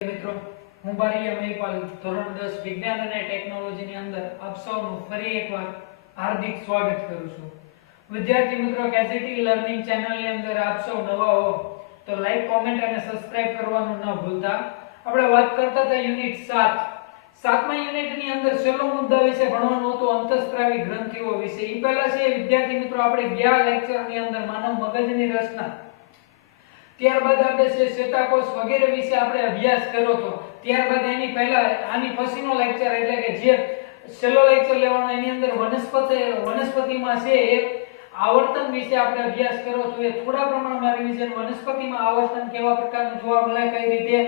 મિત્રો, હું બારીયા મહિપાલ ધોરણ 10 વિજ્ઞાન અને ટેકનોલોજીની અંદર આપ સૌનું ફરી એકવાર હાર્દિક સ્વાગત કરું છું. વિદ્યાર્થી મિત્રો, કેસીટી લર્નિંગ ચેનલની અંદર આપ સૌ નવા હો તો લાઈક, કોમેન્ટ અને સબસ્ક્રાઇબ કરવાનું ન ભૂલતા. આપણે વાત કરતા હતા યુનિટ 7. 7મા યુનિટની અંદર છેલ્લો મુદ્દા વિશે ભણવાનું હતું, અંતઃસ્ત્રાવી ગ્રંથિઓ વિશે. ઈ પહેલા છે વિદ્યાર્થી મિત્રો, આપણે ગયા લેક્ચરની અંદર માનવ મગજની રચના, ત્યારબાદ આપણે ચેતાકોષ વગેરે વિશે આપણે અભ્યાસ કર્યો હતો. ત્યારબાદ એની પહેલા આની પછીનો લેક્ચર એટલે કે જે છેલ્લો લેક્ચર લેવાનો એની અંદર વનસ્પતિમાં છે એ આવર્તન વિશે આપણે અભ્યાસ કર્યો હતો. એ થોડા પ્રમાણમાં રિવિઝન. વનસ્પતિમાં આવર્તન કેવા પ્રકારનું જોવા મળે, કઈ રીતે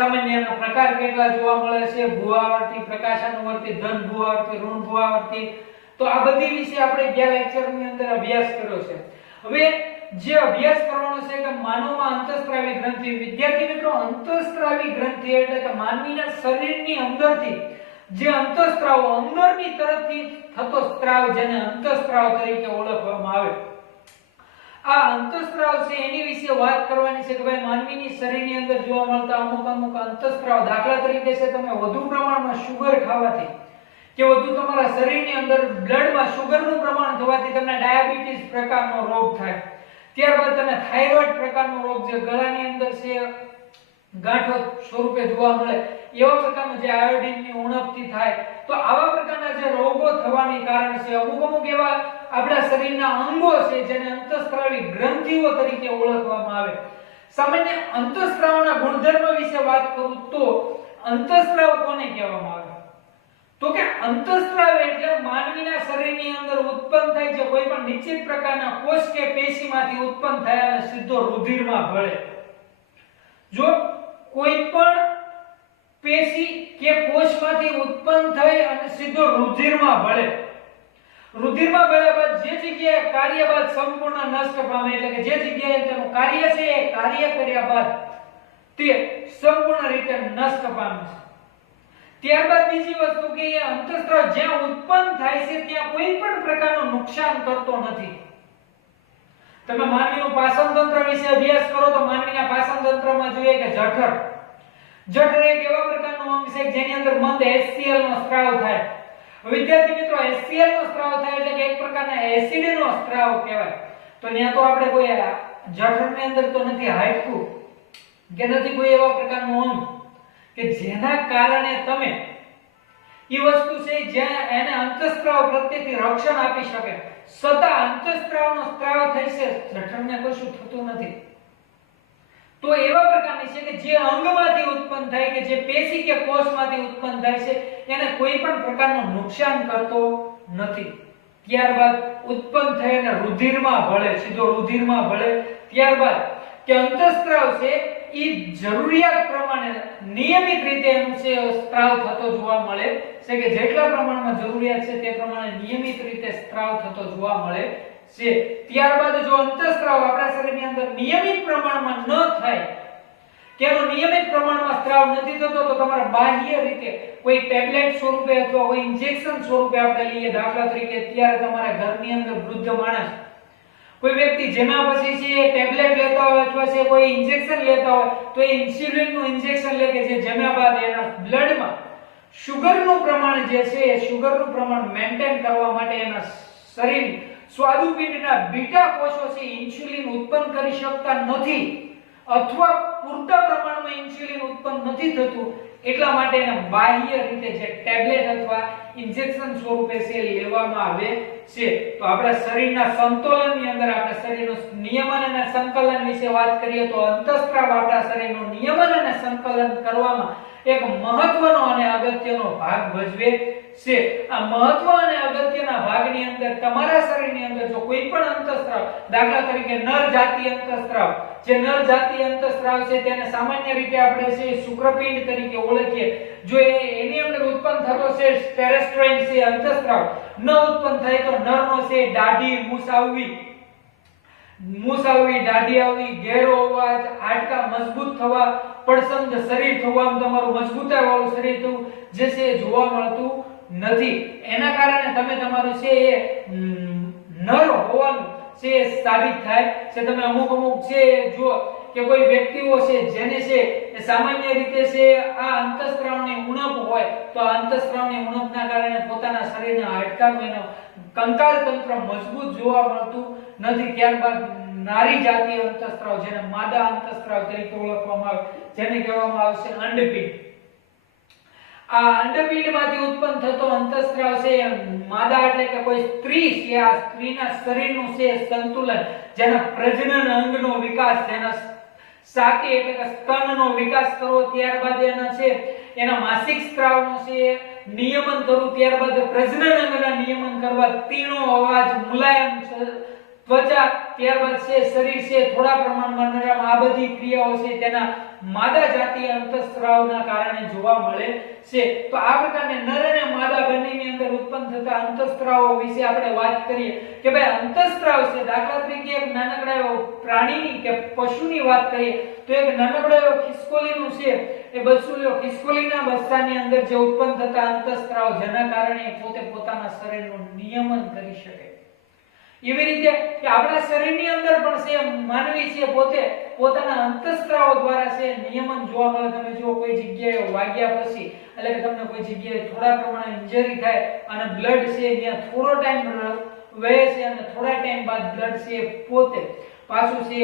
સામાન્ય એના પ્રકાર કેટલા જોવા મળે છે, ભૂઆવર્તી, પ્રકાશાનુવર્તી, ધન ભૂઆવર્તી, ઋણ ભૂઆવર્તી. તો આ બધી વિશે આપણે ગયા લેક્ચરની અંદર અભ્યાસ કર્યો છે. હવે જે અભ્યાસ કરવાનો છે કે માનવમાં અંતઃસ્ત્રાવી ગ્રંથિ. વિદ્યાર્થી મિત્રો, અંતઃસ્ત્રાવી ગ્રંથિ એટલે કે માનવીના શરીરની અંદરથી જે અંતઃસ્ત્રાવ અંદરની તરફથી થતો સ્ત્રાવ, જેને અંતઃસ્ત્રાવ તરીકે ઓળખવામાં આવે. આ અંતઃસ્ત્રાવ છે એની વિશે વાત કરવાની છે કે ભાઈ માનવીની શરીરની અંદર જોવા મળતા અમુક અંતઃસ્ત્રાવ. દાખલા તરીકે છે તમે વધુ પ્રમાણમાં શુગર ખાવાથી કે વધુ તમારા શરીરની અંદર બ્લડમાં શુગરનું પ્રમાણ થવાથી તમને ડાયાબિટીસ પ્રકારનો રોગ થાય. ત્યારબાદ તમે થાઇરોઇડ પ્રકારનો રોગ, જે ગળાની અંદર છે ગાંઠો સ્વરૂપે જોવા મળે, એવા પ્રકારનો જે આયોડિનની ઉણપથી થાય. તો આવા પ્રકારના જે રોગો થવાની કારણ છે અમુક એવા આપણા શરીરના અંગો છે જેને અંતઃસ્ત્રાવી ગ્રંથિઓ તરીકે ઓળખવામાં આવે. સામાન્ય અંતઃસ્ત્રાવના ગુણધર્મ વિશે વાત કરું તો અંતઃસ્ત્રાવ કોને કહેવામાં આવે? તો કે અંતઃસ્ત્રાવ એટલે માનવીના શરીરની અંદર ઉત્પન્ન થાય છે કોઈ પણ નિશ્ચિત પ્રકારના કોષ કે પેશીમાંથી ઉત્પન્ન થાય અને સીધો રુધિરમાં ભળે. જો કોઈ પણ પેશી કે કોષમાંથી ઉત્પન્ન થઈ અને સીધો રુધિરમાં ભળે, રુધિરમાં ભળ્યા બાદ જે જગ્યાએ કાર્ય બાદ સંપૂર્ણ નષ્ટ પામે, એટલે કે જે જગ્યાએ તેનું કાર્ય છે એ કાર્ય કર્યા બાદ તે સંપૂર્ણ રીતે નષ્ટ પામે છે. ત્યારબાદ બીજી વસ્તુ કે એ અંતઃસ્ત્રાવ જ્યાં ઉત્પન્ન થાય છે ત્યાં કોઈ પણ પ્રકારનું નુકસાન કરતો નથી. તમે માનવીનું પાચન તંત્ર વિશે અભ્યાસ કરો તો માનવીના પાચન તંત્રમાં જોઈએ કે જઠર એક એવા પ્રકારનું અંગ છે જેની અંદર મંદ HCl નો સ્ત્રાવ થાય. વિદ્યાર્થી મિત્રો, HCl નો સ્ત્રાવ થાય એટલે કે એક પ્રકારના એસિડ નો સ્ત્રાવ કહેવાય. તો ત્યાં તો આપણે કોઈ જઠરની અંદર તો નથી હાડકું કે નથી કોઈ એવા પ્રકારનું અંગ કે જેના કારણે તમે એ વસ્તુ છે જ્યાં એને અંતઃસ્ત્રાવ પ્રત્યેથી રક્ષણ આપી શકે. સદા અંતઃસ્ત્રાવનો સ્ત્રાવ થાય છે, જઠરને કશું થતું નથી. તો એવા પ્રકારની છે કે જે અંગમાંથી ઉત્પન્ન થાય કે જે પેશી કે કોષમાંથી ઉત્પન્ન થાય છે એને કોઈ પણ પ્રકારનું નુકસાન કરતો નથી. ત્યારબાદ ઉત્પન્ન થઈ અને રુધિરમાં ભળે, સીધો રુધિરમાં ભળે. ત્યારબાદ કે અંતઃસ્ત્રાવ છે ઈ જરૂરિયાત પ્રમાણે નિયમિત રીતે એનું છે સ્ત્રાવ થતો જોવા મળે છે કે જેટલા પ્રમાણમાં જરૂરિયાત છે તે પ્રમાણે નિયમિત રીતે સ્ત્રાવ થતો જોવા મળે છે. ત્યારબાદ જો અંતઃસ્ત્રાવ આપણા શરીરની અંદર નિયમિત પ્રમાણમાં ન થાય કે એનો નિયમિત પ્રમાણમાં સ્ત્રાવ નથી થતો તો તમારા બાહ્ય રીતે કોઈ ટેબ્લેટ સ્વરૂપે અથવા કોઈ ઇન્જેક્શન સ્વરૂપે આપણે લઈએ. દાખલા તરીકે ત્યારે તમારા ઘરની અંદર વૃદ્ધ માણસ કોઈ વ્યક્તિ જેના પછી છે ટેબ્લેટ લેતા હોય અથવા છે કોઈ ઇન્જેક્શન લેતા હોય તો એ ઇન્સ્યુલિનનું ઇન્જેક્શન લે કે જે જમ્યા બાદ એના બ્લડમાં શુગરનું પ્રમાણ જે છે એ શુગરનું પ્રમાણ મેન્ટેન કરવા માટે એના શરીર સ્વાદુપિંડના બીટા કોષો છે ઇન્સ્યુલિન ઉત્પન્ન કરી શકતા નથી અથવા પૂરતા પ્રમાણમાં ઇન્સ્યુલિન ઉત્પન્ન નથી થતું. એટલા માટે એને બાહ્ય રીતે જે ટેબ્લેટ અથવા ઇન્જેક્શન સ્વરૂપે છે લેવામાં આવે છે. તો આપણા શરીરના સંતુલનની અંદર આપણે શરીરનું નિયમન અને સંકલન વિશે વાત કરીએ તો અંતઃસ્ત્રાવ આપણા શરીરનું નિયમન અને સંકલન કરવામાં એક મહત્વનો અને અગત્યનો ભાગ ભજવે છે. આ મહત્વ અને અગત્યના ભાગની અંદર તમારા શરીરની અંદર જો કોઈ પણ અંતઃસ્ત્રાવ, દાખલા તરીકે નર જાતીય અંતઃસ્ત્રાવ, જે નર જાતીય અંતઃસ્ત્રાવ છે તેને સામાન્ય રીતે આપણે છે શુક્રપિંડ તરીકે ઓળખીએ. જો એની અંદર ઉત્પન્ન થતો છે સ્ટેરેસ્ટ્રોઇન છે અંતઃસ્ત્રાવ ન ઉત્પન્ન થાય તો નરનો છે દાઢી, મૂછ દાઢી આવવી, ઘેરો અવાજ, હાડકા મજબૂત થવા, પડસંદ શરીર થવું, આમ તમારું મજબૂતાઈ વાળું શરીર થવું જે છે જોવા મળતું નથી. એના કારણે તમે તમારું છે એ નર હોવાનું છે સાબિત થાય છે. તમે અમુક છે જો કે કોઈ વ્યક્તિઓ છે જેને છે એ સામાન્ય રીતે છે આ અંતઃસ્ત્રાવની ઉણપ હોય તો આ અંતઃસ્ત્રાવની ઉણપના કારણે પોતાના શરીરના હાડકાનું એનો કંકાલ તંત્ર મજબૂત જોવા મળતું નથી. ત્યારબાદ નારી જાતીય અંતઃસ્ત્રાવ જેને માદા અંતઃસ્ત્રાવ તરીકે ઓળખવામાં આવે, જેને કહેવામાં આવે છે અંડપિંડ. આ અંડપિંડમાંથી ઉત્પન્ન થતો અંતઃસ્ત્રાવ છે માદા એટલે કે કોઈ સ્ત્રી છે, આ સ્ત્રીના શરીરનું છે સંતુલન, જેના પ્રજનન અંગનો વિકાસ, જેના સાકી એટલે કે સ્તનનો વિકાસ કરવો, ત્યારબાદ એના છે એના માસિક સ્ત્રાવનો છે નિયમન કરવું, ત્યારબાદ પ્રજનન અંગના નિયમન કરવા, તીણો અવાજ, મુલાયમ ત્વચા, ત્યારબાદ છે શરીર છે થોડા પ્રમાણમાં નરમ, આ બધી ક્રિયાઓ છે તેના માદા જાતીય અંતઃસ્ત્રાવના કારણે જોવા મળે છે. તો આ પ્રકારને નર અને માદા બંનેની અંદર ઉત્પન્ન થતા અંતઃસ્ત્રાવો વિશે આપણે વાત કરીએ કે ભાઈ અંતઃસ્ત્રાવ છે, દાખલા તરીકે એક નાનકડા એવો પ્રાણીની કે પશુની વાત કરીએ તો એક નાનકડો એવો ખિસકોલીનું છે એ બચ્ચું ખિસકોલીના બચ્ચાની અંદર જે ઉત્પન્ન થતા અંતઃસ્ત્રાવ જેના કારણે પોતે પોતાના શરીરનું નિયમન કરી શકે. એવી રીતે કે આપણા શરીરની અંદર પણ છે માનવી છે પોતે પોતાના અંતઃસ્ત્રાવો દ્વારા છે નિયમન જોવા મળે. તમે જો કોઈ જગ્યાએ વાગ્યા પછી એટલે કે તમને કોઈ જગ્યાએ થોડા પ્રમાણે ઇન્જરી થાય અને બ્લડ છે ત્યાં થોડો ટાઈમ વહે છે અને થોડા ટાઈમ બાદ બ્લડ છે પોતે પાછું છે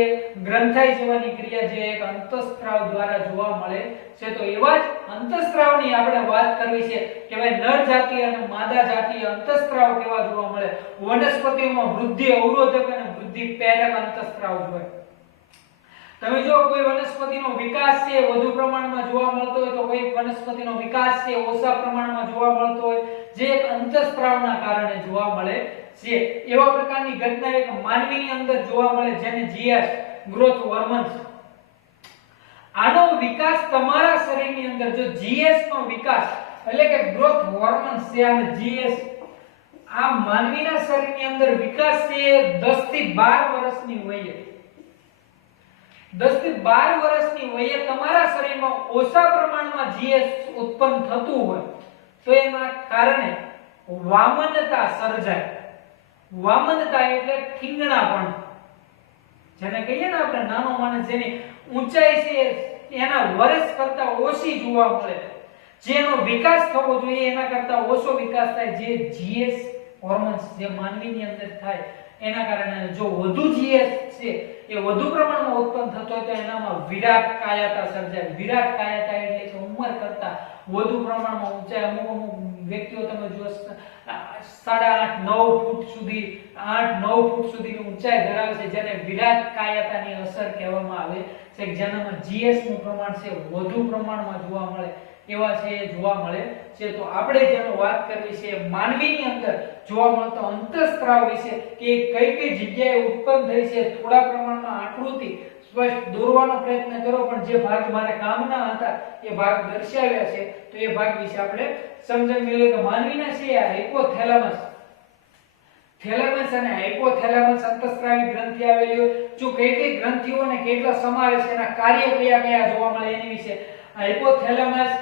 ગ્રંથાઈ જવાની ક્રિયા જે એક અંતઃસ્ત્રાવ દ્વારા જોવા મળે છે. તો એવા જ અંતઃસ્ત્રાવની આપણે વાત કરવી છે કે ભાઈ નર જાતીય અને માદા જાતીય અંતઃસ્ત્રાવ કેવા જોવા મળે. વનસ્પતિઓમાં વૃદ્ધિ અવરોધક અને વૃદ્ધિ પ્રેરક અંતઃસ્ત્રાવ હોય. તમે જો કોઈ વનસ્પતિનો વિકાસ છે વધુ પ્રમાણમાં જોવા મળતો હોય તો કોઈ વનસ્પતિનો વિકાસ છે ઓછા પ્રમાણમાં જોવા મળતો હોય, જે એક અંતઃસ્ત્રાવના કારણે જોવા મળે છે. એવા પ્રકારની ઘટના એક માનવીની અંદર જોવા મળે જેને જીએસ ગ્રોથ હોર્મોન્સ. આનો વિકાસ તમારા શરીરની અંદર જો જીએસ નો વિકાસ એટલે કે ગ્રોથ હોર્મોન્સ છે અને જીએસ આ માનવીના શરીરની અંદર વિકાસ છે 10 થી 12 વર્ષની વયે 10 થી 12 વર્ષની વયે તમારા શરીરમાં ઓછા પ્રમાણમાં જીએસ ઉત્પન્ન થતું હોય તો એના કારણે વામનતા સર્જાય. વામનતા એટલે ઠીંગણાપણ, જેને કહીએ ને આપણે નાનો માણસ જેની ઊંચાઈ છે એના વર્ષ કરતા ઓછી જોવા મળે, જેનો વિકાસ થવો જોઈએ એના કરતા ઓછો વિકાસ થાય, જે જીએસ હોર્મોન્સ જે માનવીની અંદર થાય એના કારણે જો વધુ જીએસ છે એ વધુ પ્રમાણમાં ઉત્પન્ન થતો હોય તો એનામાં વિરાટ કાયતા સર્જાય. વિરાટ કાયતા એટલે કે ઉંમર કરતા વધુ પ્રમાણમાં ઊંચાઈ, અમુક વ્યક્તિઓ તમે જો 8.5-9 ફૂટ સુધી 8-9 ફૂટ સુધીની ઊંચાઈ ધરાવે છે, જેને વિરાટ કાયતાની અસર કહેવામાં આવે છે, જેનામાં જીએસ નું પ્રમાણ છે વધુ પ્રમાણમાં જોવા મળે એવા છે જોવા મળે છે. તો આપણે જેનો વાત કરવી છે માનવીની અંદર જોવા મળતો અંતઃસ્ત્રાવ વિશે કે કઈ કઈ જગ્યાએ ઉત્પન્ન થઈ છે, થોડા પ્રમાણમાં આકૃતિ સ્પષ્ટ દોરવાનો પ્રયત્ન કરો, પણ જે ભાગ મારે કામના હતા એ ભાગ દર્શાવ્યા છે તો એ ભાગ વિશે આપણે સમજણ મેળવીએ. કે માનવીના છે આ હાઇપોથેલેમસ થેલેમસ અને હાઇપોથેલેમસ અંતઃસ્ત્રાવી ગ્રંથિ આવેલી હોય, જો કેટલી ગ્રંથિઓ અને કેટલા સમાવેશ એના કાર્ય કયા કયા જોવા મળે એની વિશે. હાઇપોથેલેમસ,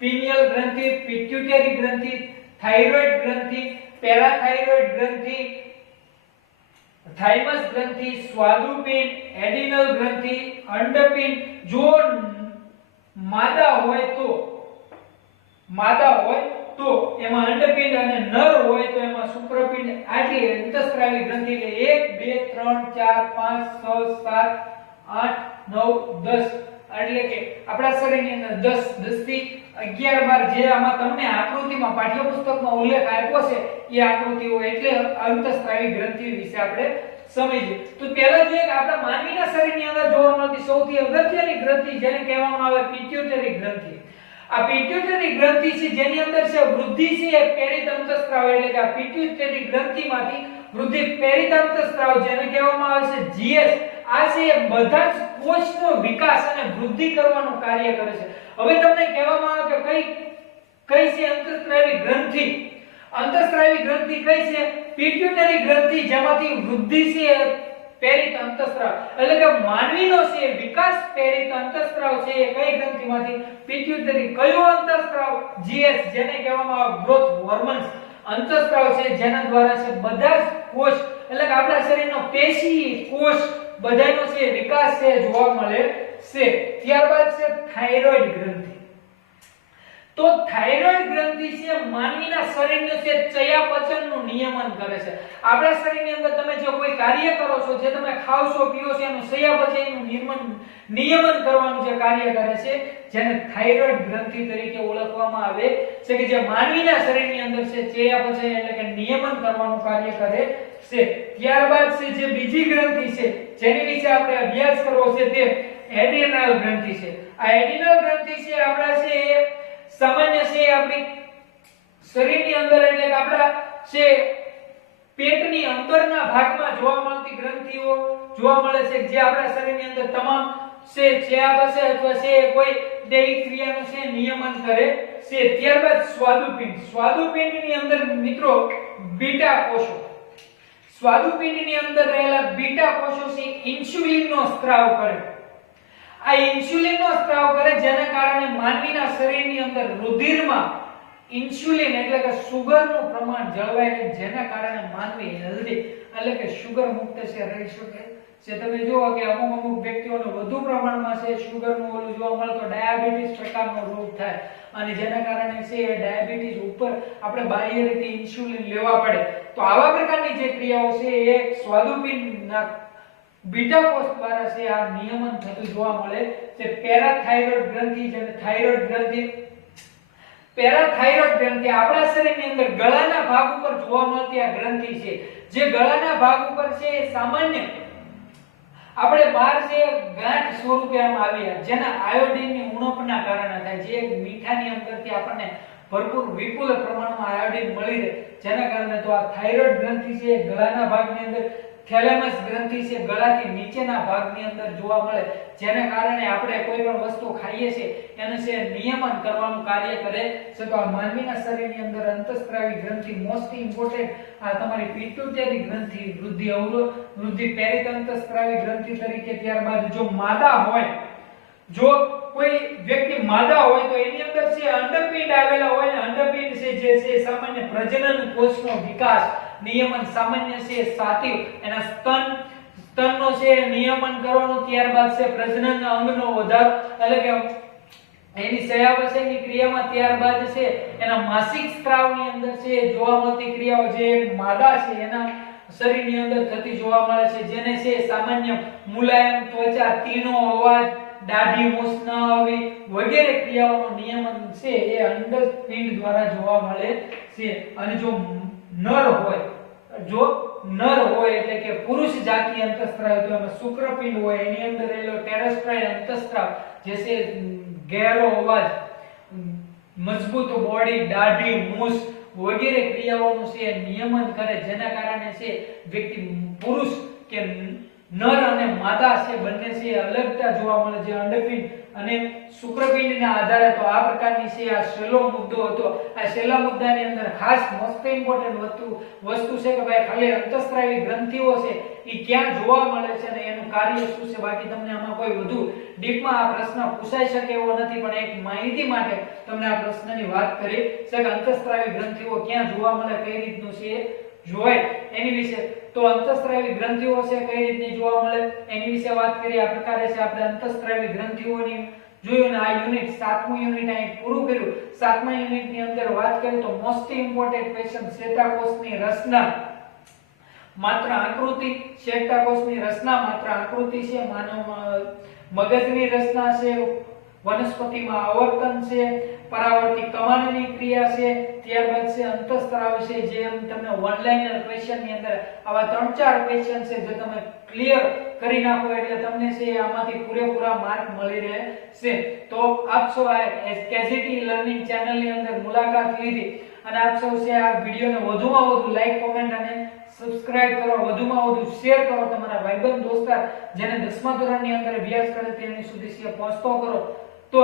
પિનિયલ ગ્રંથિ, પિટ્યુટરી ગ્રંથિ, થાઇરોઇડ ગ્રંથિ, પેરાથાઇરોઇડ ગ્રંથિ, થાઇમસ ગ્રંથિ, સ્વાદુપિંડ, એડિનલ ગ્રંથિ, અંડપિંડ. જો માદા હોય તો એમાં અંડપિંડ અને નર હોય તો એમાં શુક્રપિંડ. આટલી અંતઃસ્ત્રાવી ગ્રંથિ એટલે 1 2 3 4 5 6 7 8 9 10 એટલે કે આપણા શરીરની અંદર 10 થી 11 12 જે આમાં તમને આકૃતિમાં પાઠ્યપુસ્તકમાં ઉલ્લેખ આપ્યો છે એ આકૃતિઓ એટલે અંતઃસ્ત્રાવી ગ્રંથિ વિશે આપણે સમજીએ. તો પહેલા જે આપણા માનવીના શરીરની અંદર જોવા મળતી સૌથી અગત્યની ગ્રંથિ જેને કહેવામાં આવે પિટ્યુટરી ગ્રંથિ. આ પિટ્યુટરી ગ્રંથિ છે જેની અંદર છે વૃદ્ધિ છે પ્રેરિત અંતઃસ્ત્રાવ એટલે કે આ પિટ્યુટરી ગ્રંથિમાંથી વૃદ્ધિ પ્રેરિત અંતઃસ્ત્રાવ જેને કહેવામાં આવે છે જીએસ. આ છે બધા જ કોષનો વિકાસ અને વૃદ્ધિ કરવાનું કાર્ય કરે છે. હવે તમને કહેવામાં આવે કે કઈ છે અંતઃસ્ત્રાવી ગ્રંથિ. અંતઃસ્ત્રાવી ગ્રંથિ કઈ છે? પિટ્યુટરી ગ્રંથિ, જેમાંથી વૃદ્ધિ છે પ્રેરિત અંતઃસ્ત્રાવ એટલે કે માનવીનો છે વિકાસ પ્રેરિત અંતઃસ્ત્રાવ છે એ કઈ ગ્રંથિમાંથી? પિટ્યુટરી. કયો અંતઃસ્ત્રાવ? જીએસ, જેને કહેવામાં આવે ગ્રોથ હોર્મોન્સ અંતઃસ્ત્રાવ છે જેના દ્વારા છે બધા જ કોષ એટલે કે આપણા શરીરનો પેશી કોષ બધાનો છે વિકાસ છે જોવા મળે છે. ત્યારબાદ છે થાઇરોઇડ ગ્રંથિ. તો થાઇરોઇડ ગ્રંથિ છે માનવીના શરીરનું છે ચયાપચયનું નિયમન કરે છે. આપણા શરીરની અંદર તમે જો કોઈ કાર્ય કરો છો, જે તમે ખાવ છો પીઓ છો, એનું ચયાપચયનું નિયમન કરવાનું જે કાર્ય કરે છે, જેને થાઇરોઇડ ગ્રંથિ તરીકે ઓળખવામાં આવે છે, કે જે માનવીના શરીરની અંદર છે ચયાપચય એટલે કે નિયમન કરવાનું કાર્ય કરે છે. ત્યારબાદ છે જે બીજી ગ્રંથિ છે જેની વિશે આપણે અભ્યાસ કરવો છે તે એડ્રીનલ ગ્રંથિ છે. આ એડ્રીનલ ગ્રંથિ છે આપણા છે સામાન્ય છે આપણી શરીરની અંદર એટલે કે આપણા છે પેટની અંદરના ભાગમાં જોવા મળતી ગ્રંથિઓ જોવા મળે છે, જે આપણા શરીરની અંદર તમામ છે ચયાપચય અથવા છે કોઈ દૈહિક ક્રિયાનું છે નિયમન કરે છે. ત્યારબાદ સ્વાદુપિંડ. સ્વાદુપિંડની અંદર મિત્રો બીટા કોષો, સ્વાદુપિંડની અંદર રહેલા બીટા કોષો છે ઇન્સ્યુલિનનો સ્ત્રાવ કરે. આ ઇન્સ્યુલિનનો સ્ત્રાવ કરે જેના કારણે માનવીના શરીરની અંદર રુધિરમાં ઇન્સ્યુલિન એટલે કે સુગરનું પ્રમાણ જળવાય રહે, જેના કારણે માનવી હેલ્ધી એટલે કે સુગર મુક્ત છે રહી શકે. જે તમે જુઓ કે અમુક વ્યક્તિઓને વધુ પ્રમાણમાં છે સુગરનું ઓલું જોવા મળે તો ડાયાબિટીસ પ્રકારનો રોગ થાય, અને જેના કારણે છે ડાયાબિટીસ ઉપર આપણે બાહ્ય રીતે ઇન્સ્યુલિન લેવા પડે. તો આવા પ્રકારની જે ક્રિયાઓ છે એ સ્વાદુપિંડના બીટા કોષ દ્વારા છે આ નિયમન થતું જોવા મળે છે. પેરાથાઇરોઇડ ગ્રંથિ જેને થાઇરોઇડ ગ્રંથિ. પેરાથાઇરોઇડ ગ્રંથિ આપણા શરીરની અંદર ગળાના ભાગ ઉપર જોવા મળતી આ ગ્રંથિ છે, જે ગળાના ભાગ ઉપર છે સામાન્ય આપણે બહાર છે ગાંઠ સ્વરૂપે આમ આવ્યા, જેના આયોડિનની ઉણપના કારણે થાય, જે મીઠાની અંદરથી આપણને ભરપૂર વિપુલ પ્રમાણમાં આયોડિન મળી રહે, જેના કારણે તો આ થાઇરોઇડ ગ્રંથિ છે ગળાના ભાગની અંદર, થેલેમસ ગ્રંથિ છે ગળાથી નીચેના ભાગની અંદર જોવા મળે, જેના કારણે આપણે કોઈ પણ વસ્તુ ખાઈએ છીએ એને છે નિયમન કરવાનું કાર્ય કરે છે. તો આ માનવીના શરીરની અંદર અંતઃસ્ત્રાવી ગ્રંથિ મોસ્ટ ઇમ્પોર્ટન્ટ આ તમારી પિટ્યુટરી ગ્રંથિ, વૃદ્ધિ અવરોધ, વૃદ્ધિ પેરિક અંતઃસ્ત્રાવી ગ્રંથિ તરીકે. ત્યારબાદ જો માદા હોય, જો કોઈ વ્યક્તિ માદા હોય તો એની અંદર છે અંડપિંડ આવેલા હોય, ને અંડપિંડ છે જે છે સામાન્ય પ્રજનન કોષનો વિકાસ નિયમન સામાન્ય છે સાતિવ, એના સ્તનનો છે નિયમન કરવાનું. ત્યારબાદ છે પ્રજનન અંગનો વધારો એટલે કે એની ચયાપચયની ક્રિયામાં. ત્યારબાદ છે એના માસિક સ્ત્રાવની અંદર છે જોવા મળતી ક્રિયાઓ, જે માદા છે એના શરીરની અંદર થતી જોવા મળે છે, જેને છે સામાન્ય મુલાયમ ત્વચા, તીણો અવાજ, દાઢી મૂછ ન આવવી વગેરે ક્રિયાઓનો નિયમન છે એ અંડપિંડ દ્વારા જોવા મળે છે. અને જો નર હોય એટલે કે પુરુષ જાતિ અંતઃસ્ત્રાવ, તો એમાં શુક્રપિંડ હોય, એની અંદર રહેલો ટેરેસ્ટ્રાઇલ અંતઃસ્ત્રાવ જે છે ગહેરો અવાજ, મજબૂત બોડી, દાઢી મૂછ વગેરે ક્રિયાઓનું છે નિયમન કરે, જેના કારણે છે વ્યક્તિ પુરુષ કે નર અને માદા છે બંને છે અલગતા જોવા મળે છે અંડપિંડ અને શુક્રપિંડના આધારે. તો આ પ્રકારની છે આ છેલ્લો મુદ્દો હતો. આ છેલ્લા મુદ્દાની અંદર ખાસ મોસ્ટ ઇમ્પોર્ટન્ટ વસ્તુ છે કે ભાઈ ખાલી અંતઃસ્ત્રાવી ગ્રંથિઓ છે એ ક્યાં જોવા મળે છે અને એનું કાર્ય શું છે. બાકી તમને આમાં કોઈ વધુ ડીપમાં આ પ્રશ્ન પૂછાઈ શકે એવો નથી, પણ એક માહિતી માટે તમને આ પ્રશ્નની વાત કરી છે કે અંતઃસ્ત્રાવી ગ્રંથિઓ ક્યાં જોવા મળે, કઈ રીતનું છે જોવાય એની વિશે. તો અંતઃસ્ત્રાવી ગ્રંથિઓ છે કઈ રીતની જોવા મળે એની વિશે વાત કરી. આ પ્રકારે છે આપણે અંતઃસ્ત્રાવી ગ્રંથિઓની જોયું, ને આ યુનિટ 7મું યુનિટ અહીં પૂરું કર્યું. 7મા યુનિટની અંદર વાત કરીએ તો મોસ્ટ ઇમ્પોર્ટન્ટ ક્વેશ્ચન ચેતાકોષની રચના માત્ર આકૃતિ, ચેતાકોષની રચના માત્ર આકૃતિ છે, માનવ મગજની રચના છે, વનસ્પતિમાં આવર્તન છે, પરાવર્તી કમાનની ક્રિયા છે, ત્યારબાદ છે અંતઃસ્ત્રાવ છે. જે તમને વન લાઇનર ક્વેશ્ચન ની અંદર આવા 3-4 ક્વેશ્ચન છે જે તમે ક્લિયર કરી નાખો એટલે તમને છે આમાંથી પૂરેપૂરા માર્ક મળી રહેશે. તો આપ સૌ આ કેજીટી લર્નિંગ ચેનલ ની અંદર મુલાકાત લીધી, અને આપ સૌ છે આ વિડિયોને વધુમાં વધુ લાઈક, કોમેન્ટ અને સબસ્ક્રાઇબ કરો, વધુમાં વધુ શેર કરો તમારા ભાઈબંધ દોસ્તાર જેને 10મા ધોરણની અંદર અભ્યાસ કરે તેની સુધી છે પહોંચતો કરો. તો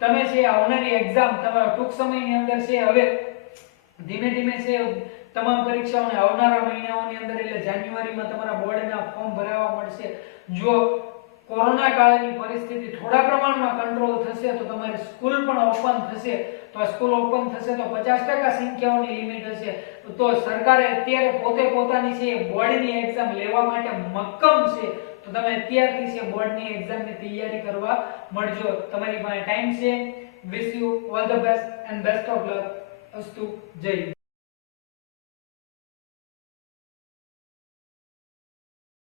તમે છે આવનારી એક્ઝામ તમારા ટૂંક સમયની અંદર છે હવે ધીમે ધીમે છે તમામ પરીક્ષાઓને આવનારા મહિનાઓની અંદર એટલે જાન્યુઆરીમાં તમારા બોર્ડના ફોર્મ ભરાવા મળશે. જો કોરોના કાળની પરિસ્થિતિ થોડા પ્રમાણમાં કંટ્રોલ થશે તો તમારી સ્કૂલ પણ ઓપન થશે. તો આ સ્કૂલ ઓપન થશે તો 50% સંખ્યાઓની લિમિટ હશે. તો સરકારે અત્યારે પોતે પોતાની છે બોર્ડની એક્ઝામ લેવા માટે મક્કમ છે. તો તો તમે અત્યારથી છે બોર્ડની એક્ઝામની તૈયારી કરવા મળજો. તમારી પાસે ટાઈમ છે. Wish you all the best and best of luck. અસ્તુ. જય